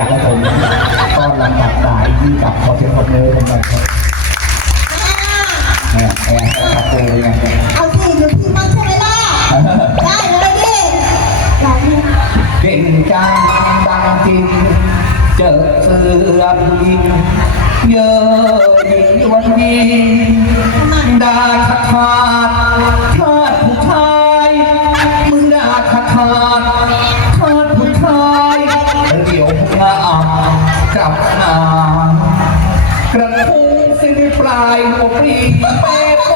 อยากให้ผมต้อนรับกับสายที่กับขอเสียงปรบมือเป็นแบบครับแอบแอบแอบโกยไงเอาสิหนูพิมพ์มาใช่ไหมล่ะ ได้เลยดิไหนเก่งจังดังจริงเจอเสือผู้หญิงเยอะยิ่งวันดีได้ขาดขาดขาดผู้ชายมึงด้ขาดขาดขาดผู้ชายเดี๋ยวงามก ลับมากระทุ้งสิ้นปลายหัวปรีเปโป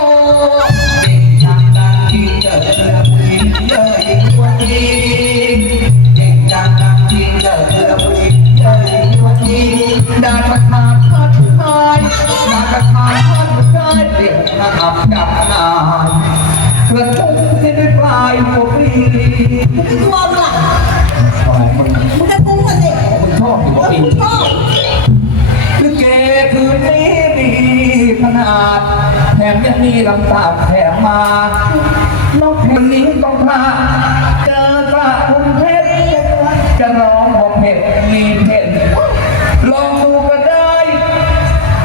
นาดแถมยังมีลำตาแถมมาน้องวันนี้ต้องพาเจอพระคุณเพชรจะร้องบอกเผ็ดมีเผ็ดลองดูก็ได้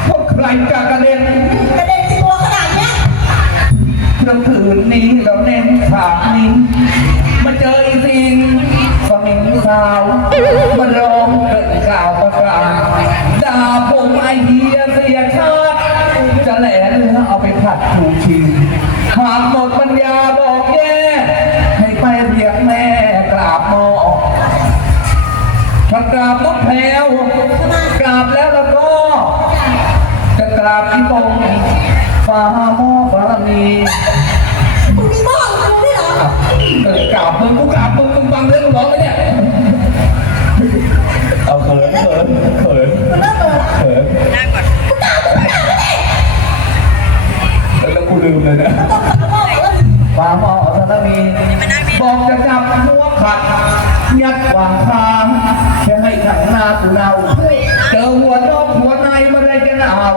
พวกใครจะกระเด็นกระเด็นสิตัวขนาดเนี้ยเรื่องคืนนี้เราเน้นฉากนี้มาเจออีสิงสมิงสาวมาร้อ กราบมึงกูกราบมึงมึงฟังเรื่องร้องไหมเนี่ยเอาเขินเขินเขินมันเริ่มเปิดเขินนั่งก่อนมึงตามกูไม่ได้เลยแล้วกูลืมเลยนะต้องขับหม้อเลยฟ้าหมอบารมีบอกจะจับหัวขัดยัดวางทางแค่ให้ขังหน้ากูเนาเจอหัวนอกหัวในมันได้จะหนาว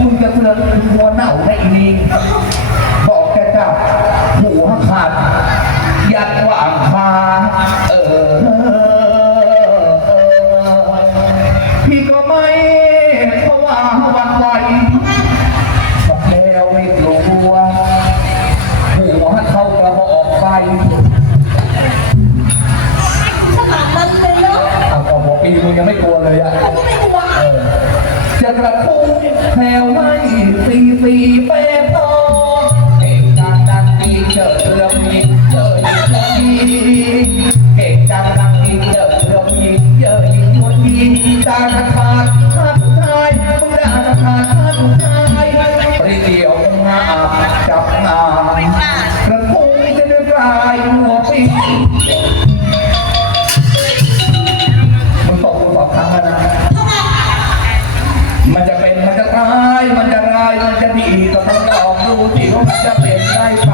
มึงจะเสือกหัวเน่าได้อีนี่บอก จะกระทุ้งแถวไม่ตีตีเป๊ จะเป็นได้ไป